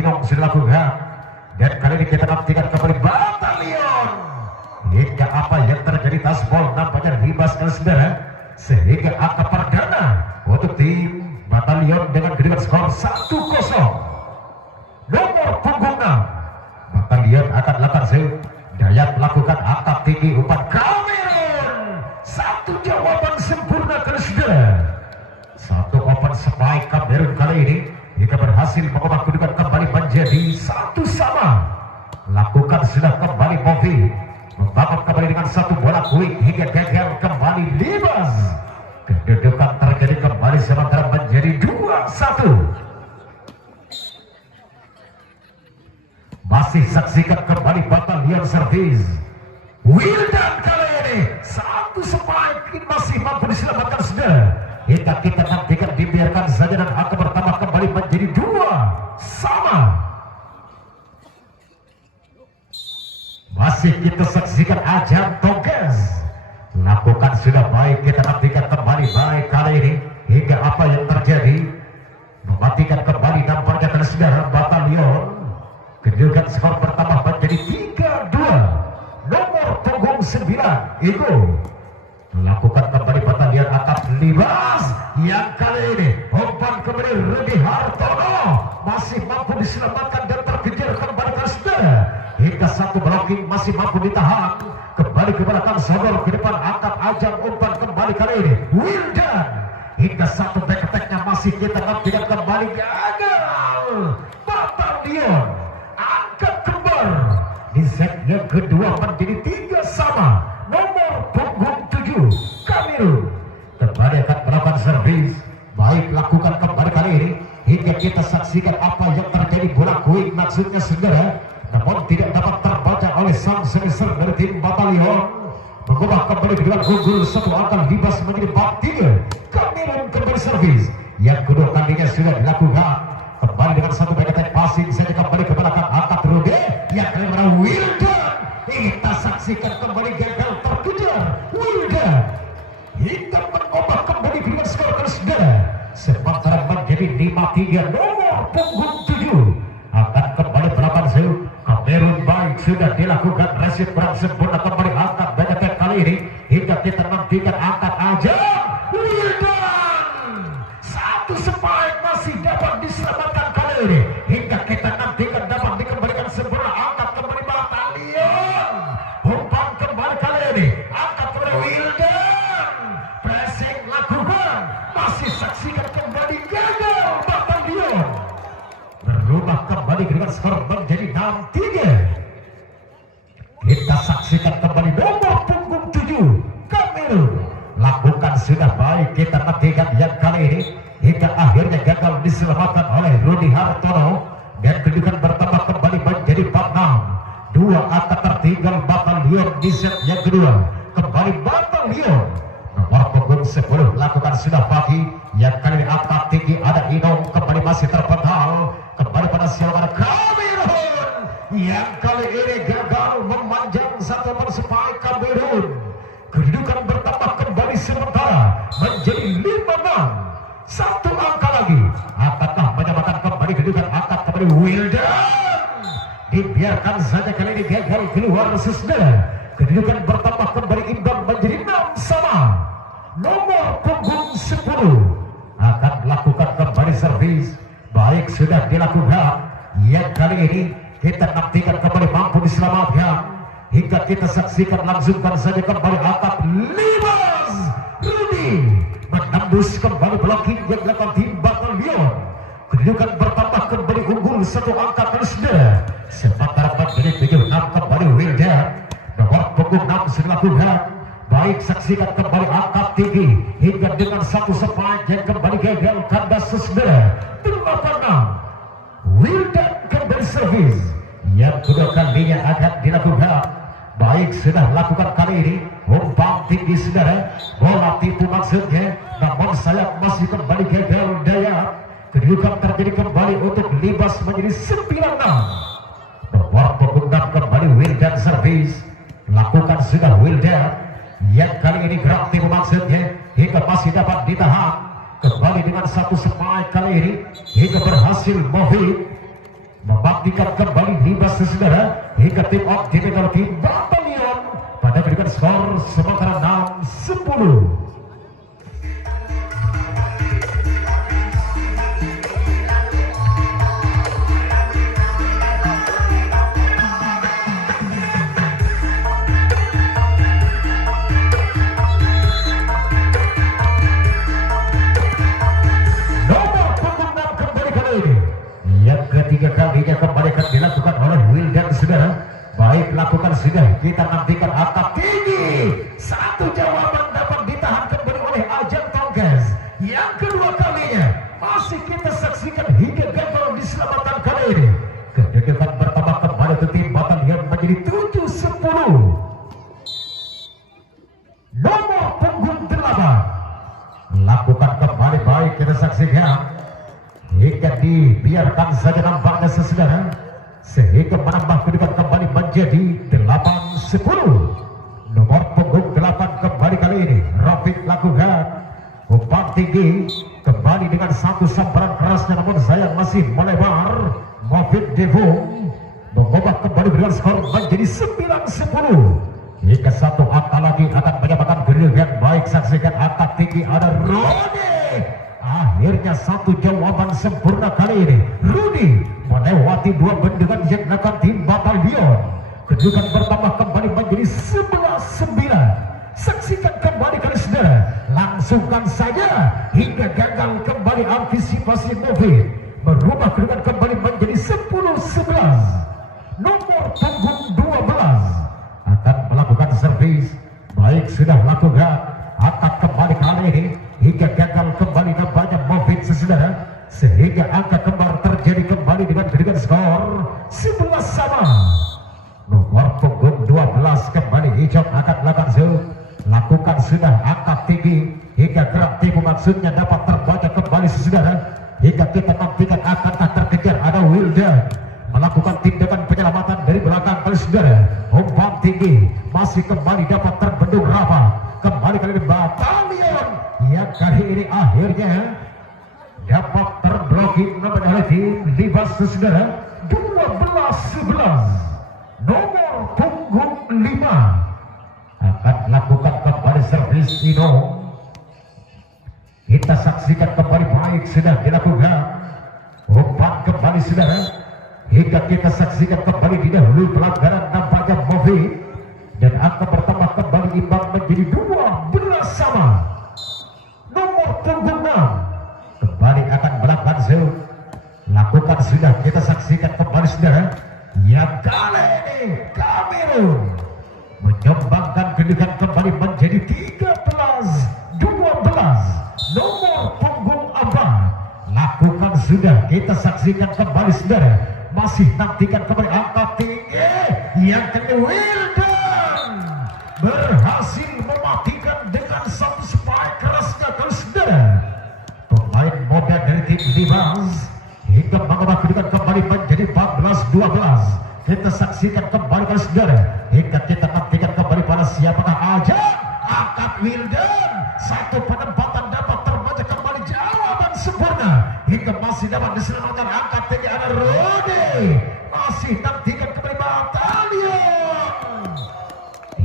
Inong sudah lakukan. Dan kali ini kita nantikan kembali Batalion. Hingga apa yang terjadi tasbol nampaknya ribas dan saudara. Sehingga angka perdana untuk tim Batalion dengan kedudukan skor 1-0. Nomor punggung 6 Batalion akan lakukan Dayat melakukan angkat tinggi umpan Kamerun. Satu jawaban sempurna ke saudara. Satu umpan spike Kamerun kali ini jika berhasil mengubah kedudukan kembali menjadi 1-1. Lakukan sudah kembali Mofi membangun kembali dengan satu bola quick hingga gagal kembali libas. Kedudukan terjadi kembali sementara menjadi 2-1. Masih saksikan kembali Batalion servis. Wildan kali ini satu spike masih mampu diselamatkan sudah. Kita nantikan dibiarkan saja dan akan bertambah kembali menjadi 2-2. Masih kita saksikan Ajang Tongkes. Lakukan sudah baik, kita nantikan kembali baik kali ini. Hingga apa yang terjadi mematikan kembali nampaknya ke saudara Batalion. Kedudukan skor bertambah menjadi 3-2. Nomor punggung 9 Ego melakukan kembali Batalion atap libas. Yang kali ini umpan kembali Rudy Hartono masih mampu diselamatkan dan terkejar kembali ke saudara. Hingga satu blocking masih mampu ditahan. Kembali ke belakang sodor ke depan angkat Ajang umpan kembali kali ini Wildan. Hingga satu back attack-nya masih kita nantikan kembali gagal. Batalion angkat kembar di set yang kedua menjadi 3-3. Nomor punggung 7 Kamerun kembali akan melakukan servis. Baik, lakukan kembali kali ini hingga kita saksikan apa yang terjadi. Bola quick maksudnya saudara, namun tidak dapat terbaca oleh sang senior dari tim Batalion. Mengubah kembali dengan unggul satu angka libas menjadi 4-3. Kamerun kembali servis. Yang kedua kalinya sudah dilakukan. Kembali dengan satu back attack passing saja kembali ke belakang angkat Rude. Yang kelima Wildan. Kita saksikan kembali gagal terkejar Wildan. Hingga mengubah kembali dengan skor ke saudara. Sementara menjadi 5-3. Nomor punggung 7 akan kembali melakukan Kamerun baik sudah dilakukan resip berang sempurna kembali angkat back attack kali ini. Hingga kita nantikan angkat aja Wildan. Satu spike masih dapat diselamatkan kali ini. Hingga kita nantikan dapat dikembalikan sempurna angkat kembali Batalion. Umpan kembali kali ini angkat kembali Wildan. Pressing lakukan. Masih saksikan kembali gagal Batalion. Berubah kembali dengan skor menjadi 6-3. Kita saksikan kembali nomor punggung 7 Kamerun. Lakukan sudah baik, kita nantikan yang kali ini hingga akhirnya gagal diselamatkan oleh Rudy Hartono. Dan kedudukan bertambah kembali menjadi 4-6. 2 angka tertinggal Batalion di set yang kedua. Kembali Batalion nomor punggung 10 lakukan sudah pagi. Yang kali ini angkat tinggi ada Inong kembali masih terpental. Kembali pada siaran Kamerun. Yang kali ini gagal memanjang satu persepaya Kamerun. Kedudukan bertambah kembali sementara menjadi 5-6. Satu angka lagi. Akankah menyamakan kembali kedudukan angkat kembali Wildan. Dibiarkan saja kali ini gagal keluar saudara. Kedudukan bertambah kembali imbang menjadi 6-6. Nomor punggung 10 akan melakukan kembali servis. Baik sudah dilakukan. Yang kali ini kita nantikan kembali mampu diselamatkan. Hingga kita saksikan langsungkan saja kembali atap libas. Rudy menembus kembali blocking yang dilakukan tim Batalion. Kedudukan bertambah kembali unggul satu angka terus saudara. Sementara menjadi 7-6 kembali Wildan. Nomor punggung 6 sudah dilakukan. Baik, saksikan kembali angkat tinggi hingga dengan satu sepanjang kembali gagal kandas saudara. 8-6 Wildan kembali servis. Yang kedua kalinya akan dilakukan. Baik, sudah lakukan kali ini umpan tinggi saudara. Bola tipu maksudnya, namun sayap masih kembali gagal daya. Kedudukan terjadi kembali untuk libas menjadi 9-6. Nomor punggung 6 kembali Wildan servis. Lakukan sudah Wildan. Yang kali ini gerak tipu maksudnya hingga masih dapat ditahan. Kembali dengan satu spike kali ini hingga berhasil Mohit mematikan kembali 5 saudara hingga tim Optimal Team Batalion pada kedudukan skor sementara 6-10. Ketiga kalinya kembali akan dilakukan oleh Wildan saudara. Baik lakukan sudah, kita nantikan angka tinggi. Satu jawaban dapat ditahan kembali oleh Ajang Tongkes. Yang kedua kalinya masih kita saksikan hingga gagal diselamatkan kali ini. Kedudukan bertambah kembali ke tim Batalion menjadi 7-10. Nomor punggung 8 lakukan kembali, baik kita saksikan hingga dibiarkan saja nampaknya saudara, sehingga menambah kedudukan kembali menjadi 8-10. Nomor punggung 8 kembali kali ini Rafiq lakukan umpan tinggi kembali dengan satu sambaran kerasnya, namun sayang masih melebar. Mofid Devung mengubah kembali dengan skor menjadi 9-10. Hingga satu angka lagi akan menyamakan kedudukan. Baik saksikan angka tinggi ada Rodi. Akhirnya satu jawaban sempurna kali ini. Rudy melewati dua bendengan yang dilakukan tim Batalion. Kedudukan bertambah kembali menjadi 11-9. Saksikan kembali kali saudara. Langsungkan saja hingga gagal kembali antisipasi Mofid. Berubah kedudukan kembali menjadi 10-11. Nomor punggung 12 akan melakukan servis. Baik sudah lakukan. Akan kembali kali ini hingga gagal kembali nampaknya Mofid saudara, sehingga angka kembar terjadi kembali dengan kedudukan skor 11 sama. Nomor punggung 12 kembali hijau akan lakukan sudah angka tinggi hingga gerak tipu maksudnya dapat terbaca kembali saudara, hingga kita nantikan akankah terkejar. Ada Wildan melakukan tindakan penyelamatan dari belakang kali saudara. Umpan tinggi masih kembali dapat terbendung rapat. Kembali kali ini Batalion yang kali ini akhirnya dapat terblokir oleh tim Libas saudara. 12-11. Nomor punggung 5 akan lakukan kembali servis Ino. Kita saksikan kembali, baik sudah dilakukan umpan kembali saudara, hingga kita saksikan kembali didahului pelanggaran nampaknya Mofid, dan angka bertambah kembali imbang menjadi 12 sama. Nomor punggung 6 kembali akan melakukan zoom. Lakukan sudah, kita saksikan kembali saudara. Yang kali ini Kamerun menyumbangkan kedudukan kembali menjadi 13-12. Nomor punggung 4 lakukan sudah, kita saksikan kembali saudara. Masih nantikan kembali angka tinggi yang kedua. Wildan berhasil mematikan dengan satu spike kerasnya kali saudara. Pemain muda dari tim Libas hingga mengubah kedudukan kembali menjadi 14-12. Kita saksikan kembali kali saudara, hingga kita nantikan kembali pada siapakah aja angkat Wildan. Satu penempatan dapat terbaca kembali jawaban sempurna, hingga masih dapat diselamatkan angkat tinggi ada Rudy. Masih nantikan kembali Batalion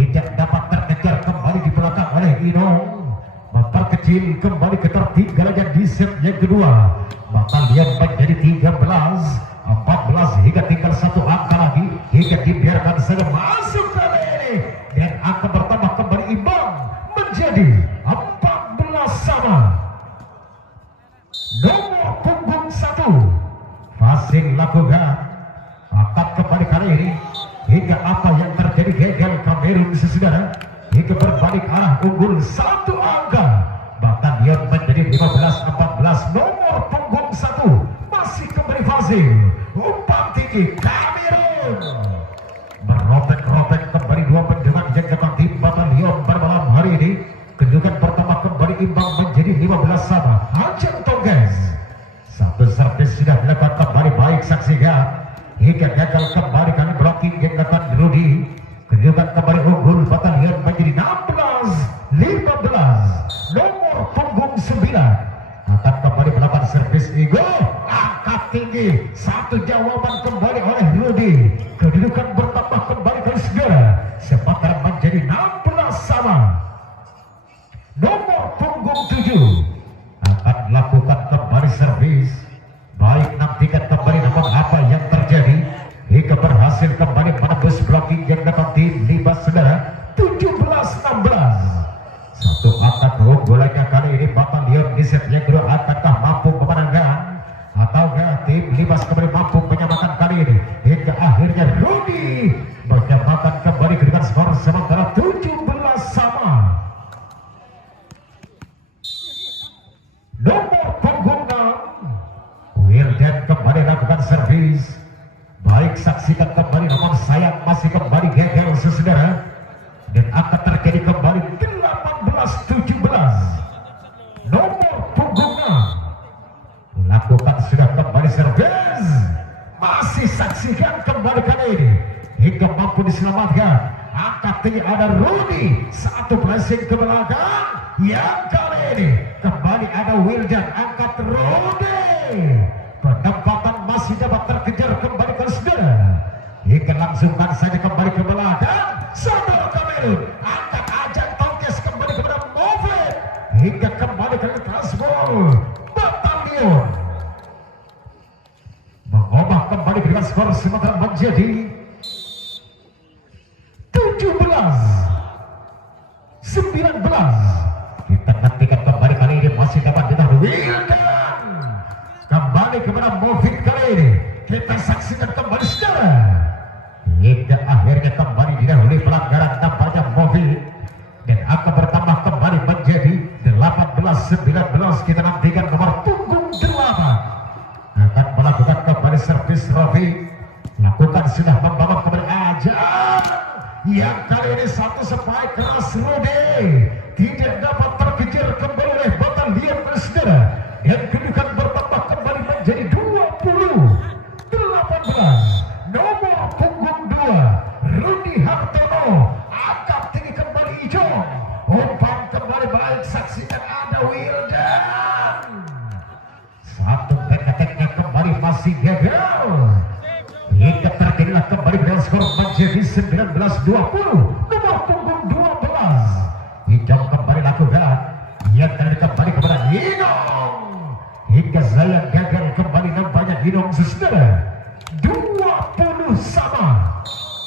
tidak dapat terkejar kembali di belakang oleh Inong. Memperkecil kembali ketertinggalannya di set yang kedua. Batalion menjadi 13-14 hingga tinggal satu angka lagi, hingga dibiarkan saja masuk kali ini, dan angka bertambah kembali imbang menjadi 14 sama. Nomor punggung 1 masih lakukan akan kembali kali ini, hingga apa yang terjadi gagal Kamerun saudara, hingga berbalik arah unggul satu angka. Batalion menjadi 15-14. Nomor punggung 1 masih kembali Fazil. Umpan tinggi Kamerun merobek-robek kembali dua pendengar yang datang tim Batalion bermalam hari ini. Kedudukan pertama kembali imbang menjadi 15 sama. Ajang Tongges satu servis sudah dilakukan kembali, baik saksikan hingga gagal kembali kali blocking yang dilakukan Rudy. Kedudukan kembali unggul Batalion menjadi 16-15. Nomor punggung 9 akan kembali melakukan servis ego. Angkat tinggi. Satu jawaban kembali oleh Rudy. Kedudukan bertambah kembali ke segera. Sementara menjadi 16 sama. Nomor punggung 7 akan melakukan kembali servis. Baik, nantikan kembali namun apa yang terjadi hingga berhasil kembali menembus blocking yang dapat dilibas saudara. 17-16. Satu atak keunggulannya kali ini Batalion di set yang kedua. Akankah mampu memenangkan ataukah tim Libas kembali mampu menyamakan kali ini hingga akhirnya Rudy menyamakan kembali dengan skor sementara 17 sama. Nomor punggung 6 Wildan kembali lakukan servis. Baik, saksikan kembali namun sayang masih kembali gagal saudara. Dan akan terjadi kembali 18-17. Nomor punggung 6 lakukan sudah kembali servis. Masih saksikan kembali kali ini hingga mampu diselamatkan. Angkat tinggi ada Rudy. Satu pressing ke belakang. Yang kali ini kembali ada Wildan. Angkat Rudy. Penempatan masih dapat terkejar kembali ke saudara. Hingga langsungkan saja kembali ke belakang. Saudara Kamerun angkat ajang Tongkes kembali kepada Movit. Hingga kembali ke Transbol Batalion mengubah kembali dengan skor sementara menjadi 17-19. Kita nantikan kembali kali ini masih dapat ditahan Wildan. Kembali kepada Movit kali ini. Kita saksikan kembali saudara. Hingga akhirnya kembali didahului pelanggaran nampaknya Movit. Dan akan bertambah kembali menjadi 18-19. Kita nantikan nomor punggung 8 akan melakukan kembali servis Rofi. Lakukan sudah membawa kembali ajang. Yang kali ini satu spike keras Rudy tidak dapat terkejar kembali oleh Batalion saudara. Dan kedudukan bertambah kembali menjadi 20-18. Nomor punggung 2 Rudy Hartono angkat tinggi kembali Ijong. Umpan kembali baik, saksikan ada Wildan. Satu tek-teknya kembali masih gagal. Hingga terjadilah kembali dengan skor menjadi 19-20. Nomor punggung 12 Ijong kembali lakukan. Ia kembali kepada Inong. Hingga saya gagal kembali nampaknya Inong saudara. 20 sama.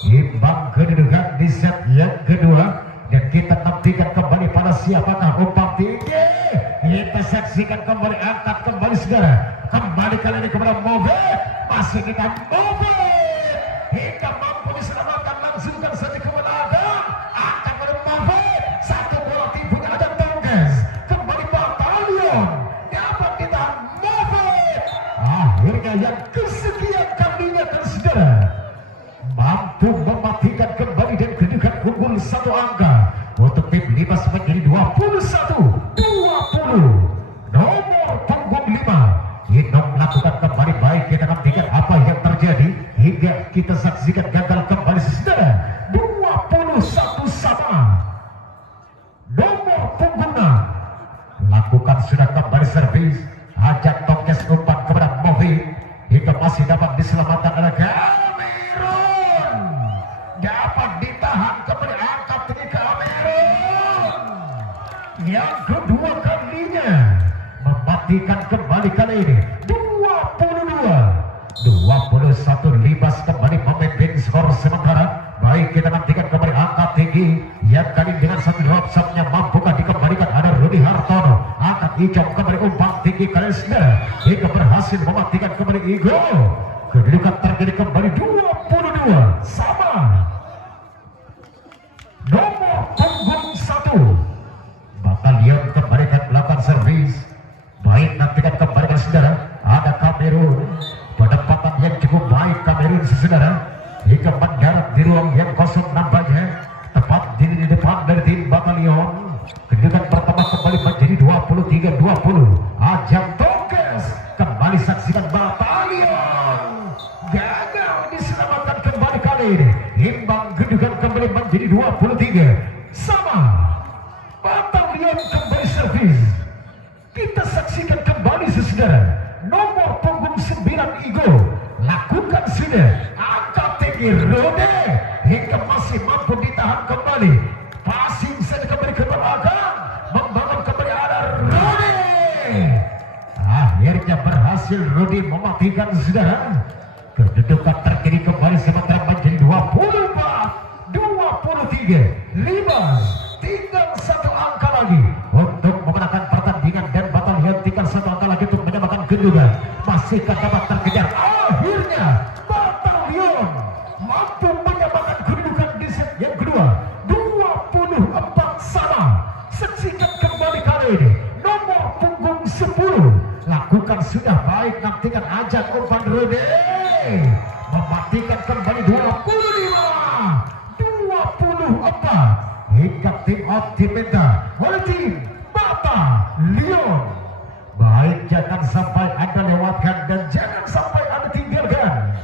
Imbang kedudukan di set yang kedua. Dan kita nantikan kembali pada siapakah umpan tinggi. Kita saksikan kembali, angkat kembali saudara. Kembali kali ini kepada Movit. Masih kita Movit. Hingga mampu diselamatkan, langsungkan saja ke belakang. Angkat kepada Movit. Satu bola tipunya ada Tongkes. Kembali Batalion. Dapat ditahan Movit. Akhirnya yang kesekian kalinya saudara mampu mematikan kembali dan kedudukan unggul satu angka untuk tim Libas menjadi 21-20. Nomor punggung 5 Inong melakukan kembali baik. Kita nantikan apa yang terjadi hingga kita saksikan gagal kembali saudara. 21 sama. Nomor punggung 6 lakukan sudah kembali servis. Ajak Tongkes umpan kepada Movit hingga masih dapat diselamatkan oleh Kamerun. Dapat ditahan kembali, angkat tinggi Kamerun. Yang kedua kalinya mematikan kembali kali ini 22-21. Libas kembali memimpin skor sementara. Baik, kita nantikan kembali angkat tinggi. Yang kali dengan satu drop shotnya mampukah dikembalikan ada Rudy Hartono. Angkat Ijong kembali umpan tinggi kali sudah hingga berhasil mematikan kembali Igo. Kedudukan terjadi kembali 22 sama. Nomor punggung 1 Batalion kembali akan melakukan servis. Baik, nantikan kembali ke saudara. Ada Kamerun. Penempatan yang cukup baik Kamerun saudara. Hingga mendarat di ruang yang kosong nampaknya. Tepat di depan dari tim Batalion. Kedudukan pertama kembali menjadi 23-20. Ajang Tongkes kembali saksikan Batalion. Gagal diselamatkan kembali kali ini. Imbang kedudukan kembali menjadi 23 sama. Batalion kembali servis. Kita saksikan kembali saudara. Nomor punggung 9 9 Igo lakukan sudah angkat tinggi Rode hingga masih mampu ditahan kembali, passing saja kembali ke belakang, membangun kembali ada Rode. Akhirnya berhasil Rudi mematikan saudara. Kedudukan terkini kembali sementara menjadi 24-23 tinggal satu angka lagi untuk memenangkan pertandingan dan Batalion tinggal satu angka lagi untuk menyamakan kedudukan. Masihkah dapat terkejar? Akhirnya Batalion mampu menyamakan kedudukan di set yang kedua 24 sama. Saksikan kembali kali ini nomor punggung 10 lakukan sudah baik, nantikan ajak umpan Rode mematikan kembali 25-24 hingga tim Optimeta oleh tim Batalion. Baik, jangan sampai Anda lewatkan dan jangan sampai Anda tinggalkan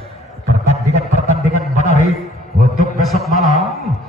pertandingan-pertandingan menarik untuk besok malam.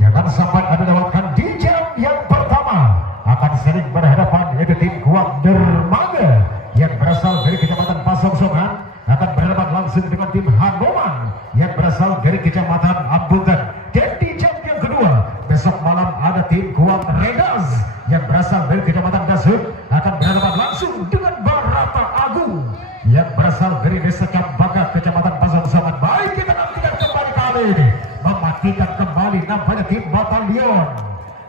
Jangan sampai Anda lewatkan di jam yang pertama akan sering berhadapan yaitu tim kuat Dermaga yang berasal dari Kecamatan Pasongsongan akan berhadapan langsung dengan tim Hanoman yang berasal dari Kecamatan Ambutan. Dan di jam yang kedua besok malam ada tim kuat Rengas yang berasal dari Kecamatan Dasuk akan berhadapan langsung dengan Barata Agung yang berasal dari Desa Cambaka Kecamatan Pasongsongan. Baik, kita nantikan kembali kali ini mematikan kembali nampaknya tim Batalion.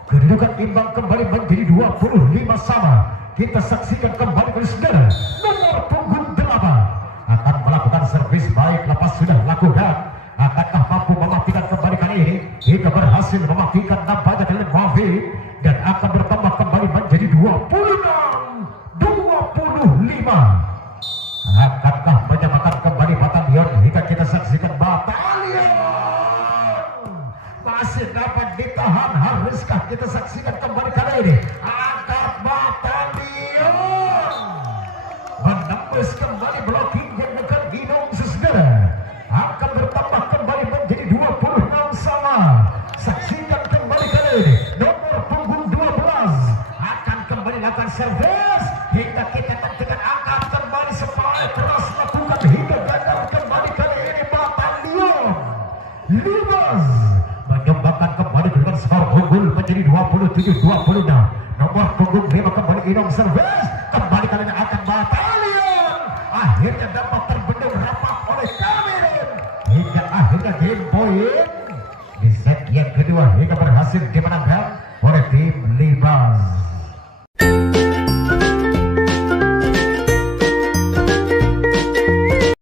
Kedudukan imbang kembali menjadi 25 sama. Kita saksikan kembali kali saudara nomor punggung 8 akan melakukan servis baik lepas sudah lakukan. Akankah mampu mematikan kembali kali ini hingga berhasil mematikan nampaknya kali Mafid dan akan bertambah kembali menjadi 26-25. Akankah menyamakan kembali Batalion hingga kita saksikan Batalion masih dapat ditahan. Haruskah kita saksikan kembali kali ini angkat Batalion menembus kembali blocking yang dekat Ginong saudara akan bertambah kembali menjadi 26 sama. Saksikan kembali kali ini nomor punggung 12 akan kembali lakukan servis hingga kita tentukan angkat kembali supaya terus lakukan hingga gagal kembali kali ini Batalion Libas menyumbangkan kembali dengan skor unggul menjadi 27-26. Nomor punggung 5 kembali Inong servis kembali kali ini akan Batalion akhirnya dapat terbendung rapat oleh Kamerin hingga akhirnya game point di set yang kedua hingga berhasil dimenangkan oleh tim Libas.